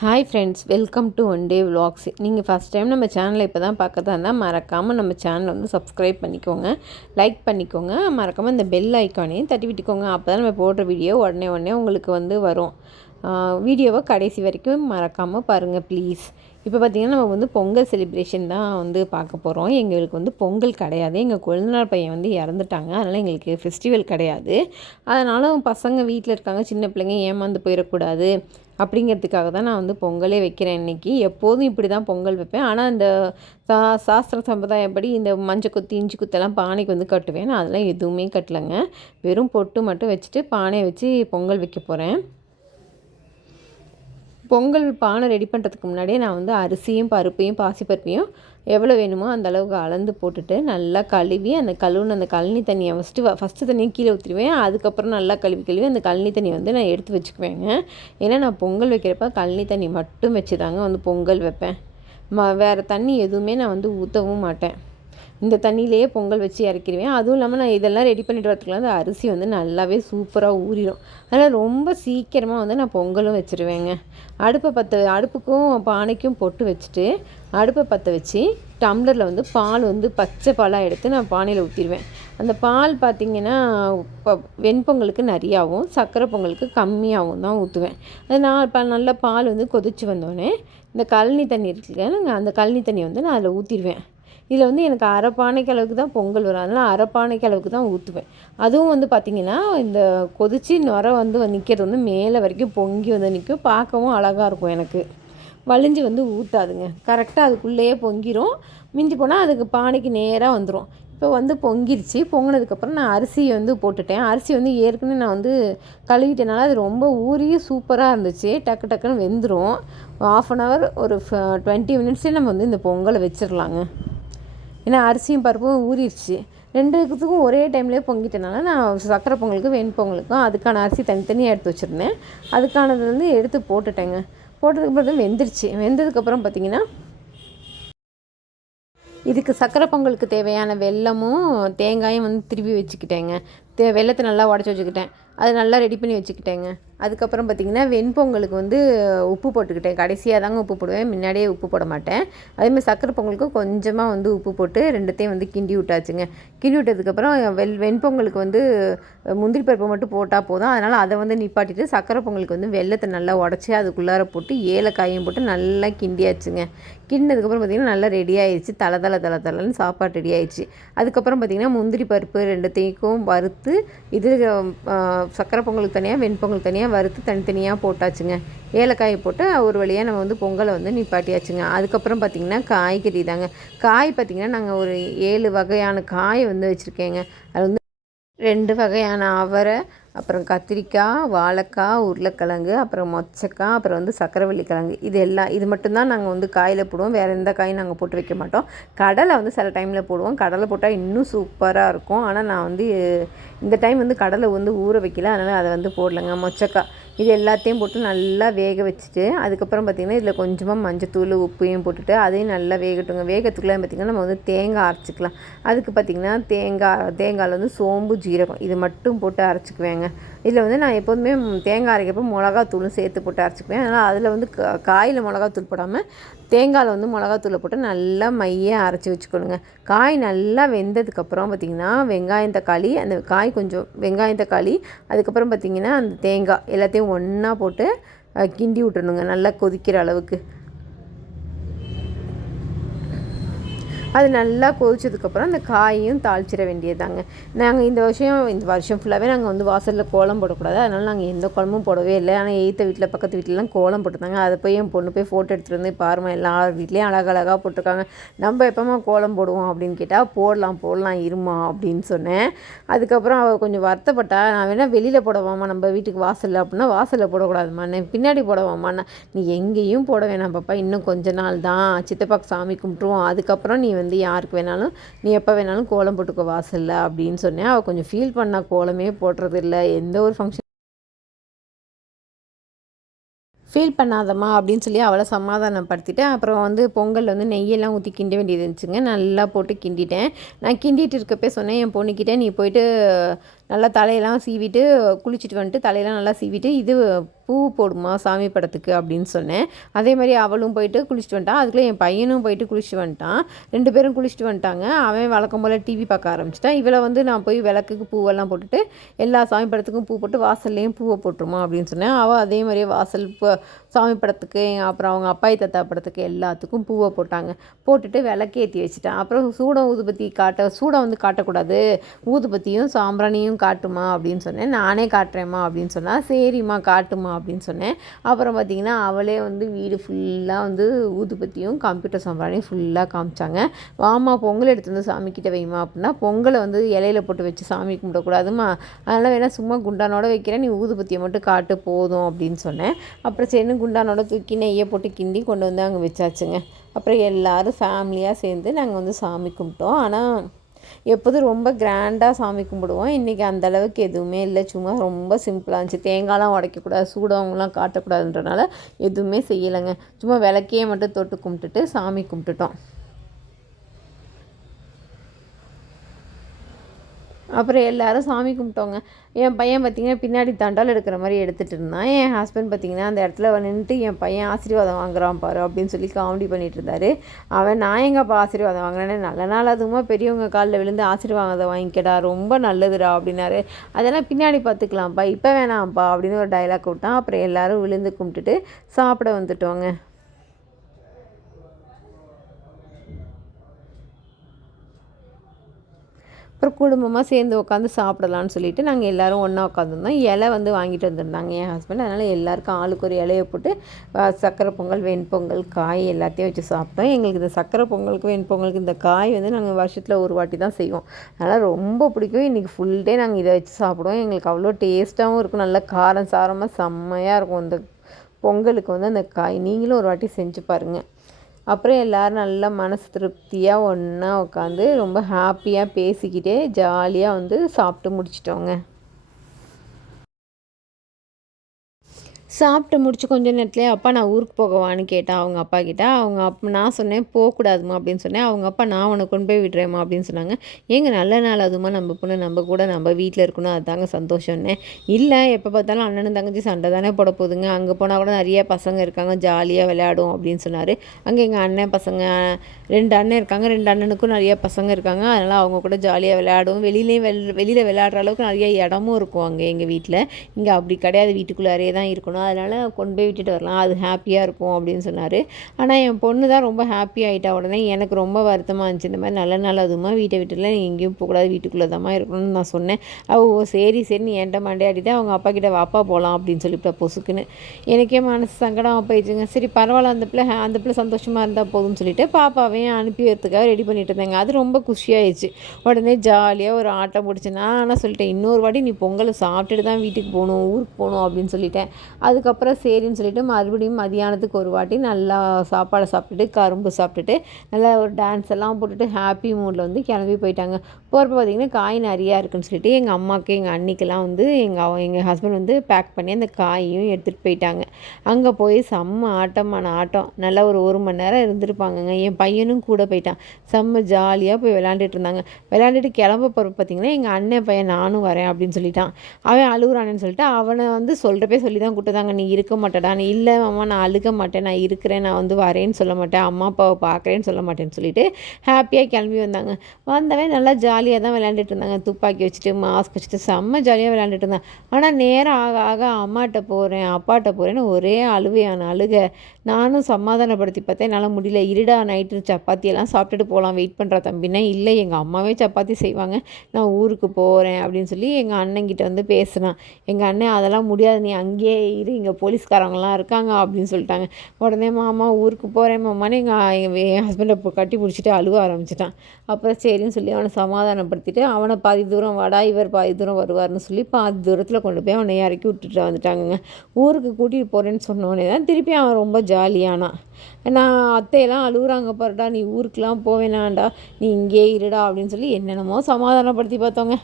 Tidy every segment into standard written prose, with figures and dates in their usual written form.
Hi friends, welcome to one day vlogs. நீங்கள் first time நம்ம சேனலை இப்போ தான் பார்க்கறதா இருந்தால் மறக்காமல் நம்ம சேனலை வந்து சப்ஸ்கிரைப் பண்ணிக்கோங்க, லைக் பண்ணிக்கோங்க, மறக்காமல் இந்த பெல் ஐக்கானையும் தட்டி விட்டுக்கோங்க. அப்போ தான் நம்ம போடுற வீடியோ உடனே உங்களுக்கு வந்து வரும். வீடியோவை கடைசி வரைக்கும் மறக்காமல் பாருங்கள் ப்ளீஸ். இப்போ பார்த்திங்கன்னா நம்ம வந்து பொங்கல் செலிப்ரேஷன் தான் வந்து பார்க்க போகிறோம். எங்களுக்கு வந்து பொங்கல் கிடையாது, எங்கள் கொழுந்தனார் பையன் வந்து இறந்துட்டாங்க, அதனால் எங்களுக்கு ஃபெஸ்டிவல் கிடையாது. அதனால் பசங்க வீட்டில் இருக்காங்க, சின்ன பிள்ளைங்க ஏமாந்து போயிடக்கூடாது அப்படிங்கிறதுக்காக தான் நான் வந்து பொங்கலே வைக்கிறேன் இன்றைக்கி. எப்போதும் இப்படி தான் பொங்கல் வைப்பேன். ஆனால் இந்த சாஸ்திர சம்பிரதாயப்படி இந்த மஞ்சள் குத்து இஞ்சி குத்தெல்லாம் பானைக்கு வந்து கட்டுவேன். நான் அதெல்லாம் எதுவுமே கட்டலைங்க, வெறும் பொட்டு மட்டும் வச்சுட்டு பானையை வச்சு பொங்கல் வைக்க போகிறேன். பொங்கல் பானை ரெடி பண்ணுறதுக்கு முன்னாடியே நான் வந்து அரிசியும் பருப்பையும் பாசிப்பருப்பையும் எவ்வளோ வேணுமோ அந்த அளவுக்கு அளந்து போட்டுட்டு நல்லா கழுவி அந்த கழனி தண்ணியை ஃபஸ்ட்டு தண்ணியை கீழே ஊற்றிடுவேன். அதுக்கப்புறம் நல்லா கழுவி அந்த கழனி தண்ணியை வந்து நான் எடுத்து வச்சுக்குவேங்க. ஏன்னா நான் பொங்கல் வைக்கிறப்ப கழனி தண்ணி மட்டும் வச்சு தாங்க வந்து பொங்கல் வைப்பேன். வேறு தண்ணி எதுவுமே நான் வந்து ஊற்றவும் மாட்டேன். இந்த தண்ணியிலேயே பொங்கல் வச்சு இறக்கிடுவேன். அதுவும் இல்லாமல் நான் இதெல்லாம் ரெடி பண்ணிட்டு வரதுக்குலாம் அந்த அரிசி வந்து நல்லாவே சூப்பராக ஊறிடும். அதனால் ரொம்ப சீக்கிரமாக வந்து நான் பொங்கலும் வச்சுருவேங்க. அடுப்புக்கும் பானைக்கும் பொட்டு வச்சுட்டு அடுப்பை பற்ற வச்சு டம்ளரில் வந்து பால் வந்து பச்சை பாலாக எடுத்து நான் பானையில் ஊற்றிடுவேன். அந்த பால் பார்த்திங்கன்னா இப்போ வெண்பொங்கலுக்கு நிறையாவும் சர்க்கரை பொங்கலுக்கு கம்மியாகவும் தான் ஊற்றுவேன். அது நான் இப்போ நல்லா பால் வந்து கொதித்து வந்தோடனே இந்த கழனி தண்ணி இருக்குல்ல, அந்த கழனி தண்ணியை வந்து நான் அதில் ஊற்றிடுவேன். இதில் வந்து எனக்கு அரைப்பானைக்கு அளவுக்கு தான் பொங்கல் வரும், அதனால் அரைப்பானைக்கு அளவுக்கு தான் ஊற்றுவேன். அதுவும் வந்து பார்த்திங்கன்னா இந்த கொதித்து நுர வந்து நிற்கிறது வந்து மேலே வரைக்கும் பொங்கி வந்து நிற்கும், பார்க்கவும் அழகாக இருக்கும். எனக்கு வலிஞ்சு வந்து ஊற்றாதுங்க, கரெக்டாக அதுக்குள்ளேயே பொங்கிடும். மிஞ்சி போனால் அதுக்கு பானைக்கு நேராக வந்துடும். இப்போ வந்து பொங்கிருச்சு. பொங்கினதுக்கப்புறம் நான் அரிசியை வந்து போட்டுட்டேன். அரிசி வந்து ஏற்கனவே நான் வந்து கழுவிட்டனால அது ரொம்ப ஊறி சூப்பராக இருந்துச்சு. டக்கு டக்குன்னு வெந்துடும். 1/2 hour ஒரு 20 minutesலேயே நம்ம வந்து இந்த பொங்கலை வச்சிடலாங்க. ஏன்னா அரிசியும் பருப்பும் ஊறிடுச்சு. ரெண்டுத்துக்கும் ஒரே டைம்லேயே பொங்கிட்டனால நான் சக்கரை பொங்கலுக்கும் வெண்பொங்கலுக்கும் அதுக்கான அரிசி தனித்தனியாக எடுத்து வச்சுருந்தேன். அதுக்கானது வந்து எடுத்து போட்டுட்டேங்க. போட்டதுக்கப்புறம் வெந்துருச்சு. வெந்ததுக்கப்புறம் பார்த்திங்கன்னா இதுக்கு சக்கரை பொங்கலுக்கு தேவையான வெல்லமும் தேங்காயும் வந்து திருப்பி வச்சுக்கிட்டேங்க. வெல்லத்தை நல்லா உடச்சி வச்சுக்கிட்டேன், அது நல்லா ரெடி பண்ணி வச்சுக்கிட்டேங்க. அதுக்கப்புறம் பார்த்திங்கன்னா வெண்பொங்கலுக்கு வந்து உப்பு போட்டுக்கிட்டேன். கடைசியாக தாங்க உப்பு போடுவேன், முன்னாடியே உப்பு போட மாட்டேன். அதேமாதிரி சக்கரை பொங்கலுக்கும் கொஞ்சமாக வந்து உப்பு போட்டு ரெண்டுத்தையும் வந்து கிண்டி விட்டாச்சுங்க. கிண்டி விட்டதுக்கப்புறம் வெண்பொங்கலுக்கு வந்து முந்திரி பருப்பு மட்டும் போட்டால் போதும், அதனால் அதை வந்து நிப்பாட்டிட்டு சக்கரை பொங்கலுக்கு வந்து வெல்லத்தை நல்லா உடச்சி அதுக்குள்ளார போட்டு ஏலக்காயும் போட்டு நல்லா கிண்டியாச்சுங்க. கிண்டினதுக்கப்புறம் பார்த்திங்கன்னா நல்லா ரெடி ஆயிடுச்சு. தலை சாப்பாடு ரெடி ஆயிடுச்சு. அதுக்கப்புறம் பார்த்திங்கன்னா முந்திரி பருப்பு ரெண்டுத்தையும் வறுத்து இது சக்கரை பொங்கலுக்கு தனியாக வெண்பொங்கலுக்கு தனியாக வறுத்து தனித்தனியாக போட்டாச்சுங்க. ஏலக்காயை போட்டு ஒரு வழியாக நம்ம வந்து பொங்கலை வந்து நிப்பாட்டியாச்சுங்க. அதுக்கப்புறம் பார்த்திங்கன்னா காய்கறி தாங்க. காய் பார்த்திங்கன்னா நாங்கள் ஒரு 7 வகையான காய் வந்து வச்சுருக்கேங்க. அது வந்து 2 வகையான அவரை, அப்புறம் கத்திரிக்காய், வாழைக்காய், உருளைக்கிழங்கு, அப்புறம் மொச்சக்காய், அப்புறம் வந்து சக்கரவள்ளி கிழங்கு. இது மட்டும்தான் நாங்கள் வந்து காயில் போடுவோம். வேறு எந்த காயும் நாங்கள் போட்டு வைக்க மாட்டோம். கடலை வந்து சில டைமில் போடுவோம். கடலை போட்டால் இன்னும் சூப்பராக இருக்கும். ஆனால் நான் வந்து இந்த டைம் வந்து கடலை வந்து ஊற வைக்கல, அதனால் அதை வந்து போடலைங்க. மொச்சக்காய் இது எல்லாத்தையும் போட்டு நல்லா வேக வச்சுட்டு அதுக்கப்புறம் பார்த்திங்கன்னா இதில் கொஞ்சமாக மஞ்சத்தூள் உப்பையும் போட்டுட்டு அதையும் நல்லா வேகட்டுங்க. வேகத்துக்குள்ளே பார்த்திங்கன்னா நம்ம வந்து தேங்காய் அரைச்சிக்கலாம். அதுக்கு பார்த்திங்கன்னா தேங்காயில் வந்து சோம்பு ஜீரகம் இது மட்டும் போட்டு அரைச்சிக்குவேங்க. இதில் வந்து நான் எப்போதுமே தேங்காய் அரைக்கிறப்போ மிளகாத்தூளும் சேர்த்து போட்டு அரைச்சிக்குவேன். அதனால் அதில் வந்து காயில் மிளகாத்தூள் போடாமல் தேங்காயில் வந்து மிளகாத்தூளை போட்டு நல்லா மையாக அரைச்சி வச்சுக்கணுங்க. காய் நல்லா வெந்ததுக்கப்புறம் பார்த்திங்கன்னா வெங்காயம் தக்காளி, அந்த காய் கொஞ்சம் வெங்காயம் தக்காளி, அதுக்கப்புறம் பார்த்திங்கன்னா அந்த தேங்காய் எல்லாத்தையும் ஒன்றா போட்டு கிண்டி விட்டுறணுங்க நல்லா கொதிக்கிற அளவுக்கு. அது நல்லா கொதிச்சதுக்கப்புறம் அந்த காயையும் தாளிச்சிட வேண்டியதாங்க. நாங்கள் இந்த வருஷம் ஃபுல்லாகவே நாங்கள் வந்து வாசலில் கோலம் போடக்கூடாது, அதனால் நாங்கள் எந்த கோலமும் போடவே இல்லை. ஆனால் எய்த்த வீட்டில் பக்கத்து வீட்டிலலாம் கோலம் போட்டுருந்தாங்க. அதை போய் என் பொண்ணு போய் ஃபோட்டோ எடுத்துகிட்டு வந்து பாருமா எல்லார் வீட்லேயும் அழகழகாக போட்டிருக்காங்க, நம்ம எப்போமா கோலம் போடுவோம் அப்படின்னு கேட்டால் போடலாம் இருமா அப்படின்னு சொன்னேன். அதுக்கப்புறம் அவள் கொஞ்சம் வருத்தப்பட்டா, நான் வேணால் வெளியில் போடவாம்மா நம்ம வீட்டுக்கு வாசலில் அப்படின்னா, வாசலில் போடக்கூடாதுமா, நான் பின்னாடி போடவாம்மாண்ணா. நீ எங்கேயும் போட வேணாம் பாப்பா, இன்னும் கொஞ்ச நாள் தான், சித்தப்பாக்கு சாமி கும்பிட்டுருவோம், அதுக்கப்புறம் நீ வந்து யாருக்கு வேணாலும் நீ எப்போ வேணாலும் கோலம் போட்டுக்கோ வாசலில் அப்படின்னு சொன்னேன். அவள் கொஞ்சம் ஃபீல் பண்ணா, கோலமே போடுறது இல்லை, எந்த ஒரு ஃபங்க்ஷன் ஃபீல் பண்ணாதம்மா அப்படின்னு சொல்லி அவளை சமாதானப்படுத்திட்டு அப்புறம் வந்து பொங்கல் வந்து நெய்யெல்லாம் ஊற்றி கிண்ட வேண்டியது இருந்துச்சுங்க. நல்லா போட்டு கிண்டிட்டேன். நான் கிண்டிட்டு இருக்கப்பே சொன்னேன் என் பொண்ணுக்கிட்டே, நீ போயிட்டு நல்லா தலையெல்லாம் சீவிட்டு குளிச்சுட்டு வந்துட்டு தலையெல்லாம் நல்லா சீவிட்டு இது பூ போடுமா சாமி படத்துக்கு அப்படின்னு சொன்னேன். அதே மாதிரி அவளும் போயிட்டு குளிச்சுட்டு வந்துட்டான். அதுக்குள்ளே என் பையனும் போயிட்டு குளிச்சுட்டு வந்துட்டான். 2 பேரும் குளிச்சுட்டு வந்துட்டாங்க. அவன் வழக்கம் போல் டிவி பார்க்க ஆரம்பிச்சிட்டான். இவளை வந்து நான் போய் விளக்குக்கு பூவெல்லாம் போட்டுட்டு எல்லா சாமி படத்துக்கும் பூ போட்டு வாசல்லையும் பூவை போட்டுருமா அப்படின்னு சொன்னேன். அவள் அதே மாதிரியே வாசல் சாமி படத்துக்கு அப்புறம் அவங்க அப்பாயி தாத்தா படத்துக்கு எல்லாத்துக்கும் பூவை போட்டாங்க. போட்டுட்டு விளக்கேற்றி வச்சுட்டான். அப்புறம் சூடம் ஊதுபத்தி சூடம் வந்து காட்டக்கூடாது, ஊதுபத்தியும் சாம்பிராணியும் காட்டுமா அப்படின்னு சொன்னேன். நானே காட்டுறேம்மா அப்படின்னு சொன்னால் சரிம்மா காட்டுமா அப்படின்னு சொன்னேன். அப்புறம் பார்த்திங்கன்னா அவளே வந்து வீடு ஃபுல்லாக வந்து ஊதுபத்தியும் கம்ப்யூட்டர் சாம்பிராணியும் ஃபுல்லாக காமிச்சாங்க. வாமா பொங்கல் எடுத்து வந்து சாமிக்கிட்ட வைமா அப்படின்னா, பொங்கலை வந்து இலையில போட்டு வச்சு சாமி கும்பிடக்கூடாதுமா, அதனால் வேணால் சும்மா குண்டானோட வைக்கிறேன், நீ ஊதுபத்தியை மட்டும் காட்டு போதும் அப்படின்னு சொன்னேன். அப்புறம் சரின்னு குண்டானோட தூக்கி நெய்யை போட்டு கிண்டி கொண்டு வந்து அங்கே வச்சாச்சுங்க. அப்புறம் எல்லோரும் ஃபேமிலியாக சேர்ந்து நாங்கள் வந்து சாமி கும்பிட்டோம். ஆனால் எப்போதும் ரொம்ப கிராண்டாக சாமி கும்பிடுவோம். இன்றைக்கி அந்தளவுக்கு எதுவுமே இல்லை, சும்மா ரொம்ப சிம்பிளாக இருந்துச்சு. தேங்காய்லாம் உடைக்கக்கூடாது, சூடவங்களாம் காட்டக்கூடாதுன்றனால எதுவுமே செய்யலைங்க. சும்மா விளக்கையே மட்டும் தொட்டு கும்பிட்டுட்டு சாமி கும்பிட்டுட்டோம். அப்புறம் எல்லோரும் சாமி கும்பிட்டோங்க. என் பையன் பார்த்திங்கன்னா பின்னாடி தண்டால் எடுக்கிற மாதிரி எடுத்துகிட்டு இருந்தான். என் ஹஸ்பண்ட் பார்த்திங்கன்னா அந்த இடத்துல நின்றுட்டு என் பையன் ஆசீர்வாதம் வாங்குறான் பாரு அப்படின்னு சொல்லி காமெடி பண்ணிகிட்டு இருந்தார். அவன் நான் எங்கப்பா ஆசீர்வாதம் வாங்கினேன்னு, நல்ல நாள் அதுவுமா பெரியவங்க காலில் விழுந்து ஆசீர்வாதம் வாங்கிக்கடா, ரொம்ப நல்லதுடா அப்படின்னாரு. அதெல்லாம் பின்னாடி பார்த்துக்கலாம்ப்பா, இப்போ வேணாம்ப்பா அப்படின்னு ஒரு டைலாக் விட்டான். அப்புறம் எல்லோரும் விழுந்து கும்பிட்டுட்டு சாப்பிட வந்துட்டோங்க. அப்புறம் குடும்பமாக சேர்ந்து உட்காந்து சாப்பிடலான்னு சொல்லிட்டு நாங்கள் எல்லோரும் ஒன்றா உட்காந்துருந்தோம். இலை வந்து வாங்கிட்டு வந்திருந்தாங்க என் ஹஸ்பண்ட். அதனால் எல்லாேருக்கும் ஆளுக்கு ஒரு இலையை போட்டு சக்கரை பொங்கல், வெண்பொங்கல், காய் எல்லாத்தையும் வச்சு சாப்பிட்டோம். எங்களுக்கு இந்த சக்கரை பொங்கலுக்கு வெண்பொங்கலுக்கு இந்த காய் வந்து நாங்கள் வருஷத்தில் ஒரு வாட்டி தான் செய்வோம். அதனால் ரொம்ப பிடிக்கும். இன்றைக்கி ஃபுல் டே நாங்கள் இதை வச்சு சாப்பிடுவோம். எங்களுக்கு அவ்வளோ டேஸ்ட்டாகவும் இருக்கும், நல்லா காரம் சாரமாக செம்மையாக இருக்கும் இந்த பொங்கலுக்கு வந்து அந்த காய். நீங்களும் ஒரு வாட்டி செஞ்சு பாருங்கள். அப்புறம் எல்லோரும் நல்லா மனசு திருப்தியாக ஒன்றா உட்காந்து ரொம்ப ஹாப்பியாக பேசிக்கிட்டே ஜாலியாக வந்து சாப்பிட்டு முடிச்சிட்டோங்க. சாப்பிட்டு முடிச்சு கொஞ்ச நேரத்துலேயே அப்பா நான் ஊருக்கு போகவான்னு கேட்டான் அவங்க அப்பா கிட்ட. நான் சொன்னேன் போகக்கூடாதுமா அப்படின்னு சொன்னேன். அவங்க அப்பா நான் உன்னை கொண்டு போய் விடுறேம்மா அப்படின்னு சொன்னாங்க. ஏங்க நல்ல நாள் அதுமா, நம்ம பொண்ணு நம்ம கூட நம்ம வீட்டில் இருக்கணும், அதுதாங்க சந்தோஷம்னே. இல்லை எப்போ பார்த்தாலும் அண்ணனும் தங்கச்சி சண்டை தானே போட போகுதுங்க, அங்கே போனால் கூட நிறைய பசங்க இருக்காங்க, ஜாலியாக விளையாடும் அப்படின்னு சொன்னார். அங்கே எங்கள் அண்ணன் பசங்க 2 அண்ணன் இருக்காங்க, 2 அண்ணனுக்கும் நிறைய பசங்க இருக்காங்க, அதனால் அவங்க கூட ஜாலியாக விளையாடும். வெளியில் விளையாடுற அளவுக்கு நிறைய இடமும் இருக்கும் அங்கே எங்கள் வீட்டில். இங்கே அப்படி கிடையாது, வீட்டுக்குள்ளாரே தான் இருக்கணும், அதனால் கொண்டு போய் விட்டுட்டு வரலாம், அது ஹாப்பியாக இருக்கும் அப்படின்னு சொன்னார். ஆனால் என் பொண்ணு தான் ரொம்ப ஹாப்பி ஆகிட்டா. உடனே எனக்கு ரொம்ப வருத்தமாக இருந்துச்சு. இந்த மாதிரி நல்ல நாள் அதுமா, வீட்டை விட்டுல நீ எங்கேயும் போகக்கூடாது, வீட்டுக்குள்ளே தான் இருக்கணும்னு நான் சொன்னேன். ஓ சரி நீ என்கிட்ட மண்டையாடிட்டு அவங்க அப்பா கிட்ட வாப்பா போகலாம் அப்படின்னு சொல்லிவிட்டா பொசுக்குன்னு. எனக்கே மனசு சங்கடம் போயிடுச்சுங்க. சரி பரவாயில்ல, அந்த பிள்ளை சந்தோஷமாக இருந்தால் போதும்னு சொல்லிட்டு பாப்பாவையும் அனுப்பி வைக்கிறதுக்காக ரெடி பண்ணிட்டு இருந்தாங்க. அது ரொம்ப குஷியாகிடுச்சு. உடனே ஜாலியாக ஒரு ஆட்டம் பிடிச்சி நான் ஆனால் சொல்லிட்டேன், இன்னொரு வாட்டி நீ பொங்கலை சாப்பிட்டுட்டு தான் வீட்டுக்கு போகணும், ஊருக்கு போகணும் அப்படின்னு சொல்லிட்டேன். அதுக்கப்புறம் சரின்னு சொல்லிவிட்டு மறுபடியும் மதியானத்துக்கு ஒரு வாட்டி நல்லா சாப்பாடை சாப்பிட்டுட்டு கரும்பு சாப்பிட்டுட்டு நல்லா ஒரு டான்ஸ் எல்லாம் போட்டுட்டு ஹாப்பி மூடில் வந்து கிளம்பி போயிட்டாங்க. போகிறப்ப பார்த்திங்கன்னா காய் நிறையா இருக்குன்னு சொல்லிட்டு எங்கள் அம்மாவுக்கு எங்கள் அன்னிக்கெல்லாம் வந்து எங்கள் ஹஸ்பண்ட் வந்து பேக் பண்ணி அந்த காயையும் எடுத்துகிட்டு போயிட்டாங்க. அங்கே போய் செம்ம ஆட்டமான ஆட்டம், நல்லா ஒரு மணி நேரம் இருந்துருப்பாங்கங்க. என் பையனும் கூட போயிட்டான். செம்ம ஜாலியாக போய் விளையாண்டுட்டு இருந்தாங்க. விளையாண்டுட்டு கிளம்ப போகிறப்ப பார்த்திங்கன்னா எங்கள் அண்ணன் பையன் நானும் வரேன் அப்படின்னு சொல்லிட்டான். அவன் அழுகுறானேன்னு சொல்லிட்டு அவனை வந்து சொல்கிறப்பே சொல்லி தான் கூப்பிட்டுதாங்க, நீ இருக்க மாட்டேடா, நீ இல்லை மாமா நான் அழுக மாட்டேன், நான் இருக்கிறேன், நான் வந்து வரேன்னு சொல்ல மாட்டேன், அம்மா அப்பாவை பார்க்குறேன்னு சொல்ல மாட்டேன்னு சொல்லிட்டு ஹாப்பியாக கிளம்பி வந்தாங்க. வந்தவன் நல்லா ஜாலியாக தான் விளையாண்டுட்டு இருந்தாங்க. துப்பாக்கி வச்சுட்டு மாஸ்க் வச்சுட்டு செம்ம ஜாலியாக விளையாண்டுட்டு இருந்தாங்க. ஆனால் நேரம் ஆக ஆக அம்மாட்ட போகிறேன் அப்பாட்ட போகிறேன்னு ஒரே அழுவையான அழுக. நானும் சமாதானப்படுத்தி பார்த்தேன், என்னால் முடியல, இருடா நைட்டு சப்பாத்தியெல்லாம் சாப்பிட்டுட்டு போகலாம், வெயிட் பண்ணுறா தம்பின்னா. இல்லை எங்கள் அம்மாவே சப்பாத்தி செய்வாங்க, நான் ஊருக்கு போகிறேன் அப்படின்னு சொல்லி எங்கள் அண்ணங்கிட்ட வந்து பேசினான். எங்கள் அண்ணன் அதெல்லாம் முடியாது, நீ அங்கேயே இரு, இங்கே போலீஸ்காரங்களாம் இருக்காங்க அப்படின்னு சொல்லிட்டாங்க. உடனே மாமா ஊருக்கு போகிறேன் மாமான்னு என் ஹஸ்பண்டை கட்டி பிடிச்சிட்டு அழுவ ஆரம்பிச்சிட்டான். அப்புறம் சரின்னு சொல்லி அவனை சமாதானப்படுத்திட்டு அவனை பாதி தூரம் வாடா, இவர் பாதி தூரம் வருவார்னு சொல்லி பாதி தூரத்தில் கொண்டு போய் அவனை இறக்கி விட்டுட்டு வந்துட்டாங்கங்க. ஊருக்கு கூட்டிகிட்டு போகிறேன்னு சொன்னோடனே தான் திருப்பி அவன் ரொம்ப ஜாலியானான். நான் அத்தையெல்லாம் அழுகுறாங்க பாருடா, நீ ஊருக்கெலாம் போவேணாண்டா, நீ இங்கே இருடா அப்படின்னு சொல்லி என்னென்னமோ சமாதானப்படுத்தி பார்த்தோங்க.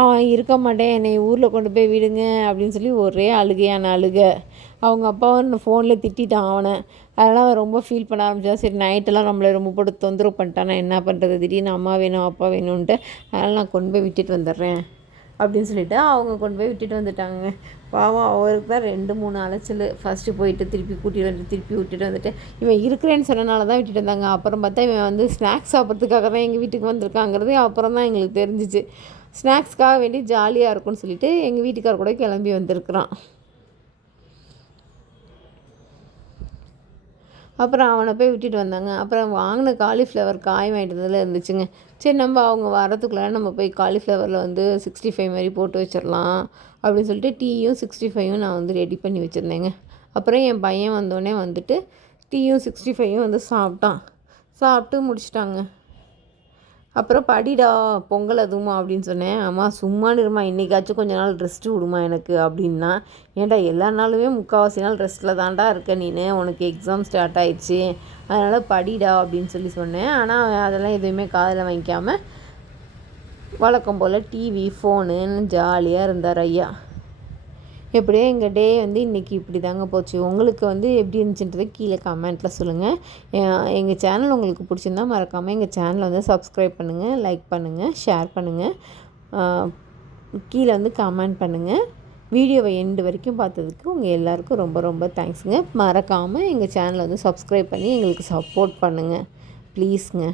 அவன் இருக்க மாட்டேன், என்னை ஊரில் கொண்டு போய் விடுங்க அப்படின்னு சொல்லி ஒரே அழுகையான அழுக. அவங்க அப்பாவும் ஃபோனில் திட்டான் அவனை. அதெல்லாம் அவன் ரொம்ப ஃபீல் பண்ண ஆரம்பிச்சா. சரி நைட்டெல்லாம் நம்மளை ரொம்ப போட்டு தொந்தரவு பண்ணிட்டான், நான் என்ன பண்ணுறது, திடீர்னு அம்மா வேணும் அப்பா வேணும்ன்ட்டு, அதனால் நான் கொண்டு போய் விட்டுட்டு வந்துடுறேன் அப்படின்னு சொல்லிவிட்டு அவங்க கொண்டு போய் விட்டுட்டு வந்துட்டாங்க. பாவம் அவருக்கு தான் 2-3 அலைச்சல். ஃபஸ்ட்டு போயிட்டு திருப்பி கூட்டிகிட்டு வந்துட்டு திருப்பி விட்டுட்டு வந்துட்டு இவன் இருக்கிறேன்னு சொன்னனால தான் விட்டுட்டு வந்தாங்க. அப்புறம் பார்த்தா இவன் வந்து ஸ்நாக்ஸ் சாப்பிட்றதுக்காக தான் எங்கள் வீட்டுக்கு வந்திருக்காங்கிறது அப்புறம் தான் எங்களுக்கு தெரிஞ்சிச்சு. ஸ்நாக்ஸ்க்காக வேண்டி ஜாலியாக இருக்கும்னு சொல்லிவிட்டு எங்கள் வீட்டுக்கார் கூட கிளம்பி வந்திருக்கிறான். அப்புறம் அவனை போய் விட்டுட்டு வந்தாங்க. அப்புறம் வாங்கின காலிஃப்ளவர் காய் வாங்கிட்டு வந்ததில் இருந்துச்சுங்க. சரி நம்ம அவங்க வரத்துக்குள்ளே நம்ம போய் காலிஃப்ளவரில் வந்து 65 மாதிரி போட்டு வச்சிடலாம் அப்படின்னு சொல்லிட்டு டீயும் 65யும் நான் வந்து ரெடி பண்ணி வச்சுருந்தேங்க. அப்புறம் என் பையன் வந்தோடனே வந்துட்டு டீயும் 65யும் வந்து சாப்பிட்டு முடிச்சிட்டாங்க. அப்புறம் படிடா பொங்கல் அதுவுமா அப்படின்னு சொன்னேன். அம்மா சும்மானு இருமா, இன்றைக்காச்சும் கொஞ்ச நாள் ரெஸ்ட்டு விடுமா எனக்கு அப்படின்னா. ஏன்டா எல்லா நாளுமே முக்கால்வாசி நாள் ரெஸ்ட்டில் தான்டா இருக்க நீனு, உனக்கு எக்ஸாம் ஸ்டார்ட் ஆயிடுச்சு, அதனால் படிடா அப்படின்னு சொன்னேன். ஆனால் அதெல்லாம் எதுவுமே காதில் வாங்கிக்காமல் வழக்கம் போல் டிவி ஃபோனுன்னு ஜாலியாக இருந்தார் ஐயா. எப்படியோ எங்கள் டே வந்து இன்றைக்கி இப்படி தாங்க போச்சு. உங்களுக்கு வந்து எப்படி இருந்துச்சுன்றதை கீழே கமெண்ட்டில் சொல்லுங்கள். எங்கள் சேனல் உங்களுக்கு பிடிச்சிருந்தா மறக்காமல் எங்கள் சேனலை வந்து சப்ஸ்கிரைப் பண்ணுங்கள், லைக் பண்ணுங்கள், ஷேர் பண்ணுங்கள், கீழே வந்து கமெண்ட் பண்ணுங்கள். வீடியோவை எண்டு வரைக்கும் பார்த்ததுக்கு உங்கள் எல்லாருக்கும் ரொம்ப ரொம்ப தேங்க்ஸுங்க. மறக்காமல் எங்கள் சேனலை வந்து சப்ஸ்கிரைப் பண்ணி எங்களுக்கு சப்போர்ட் பண்ணுங்கள் ப்ளீஸுங்க.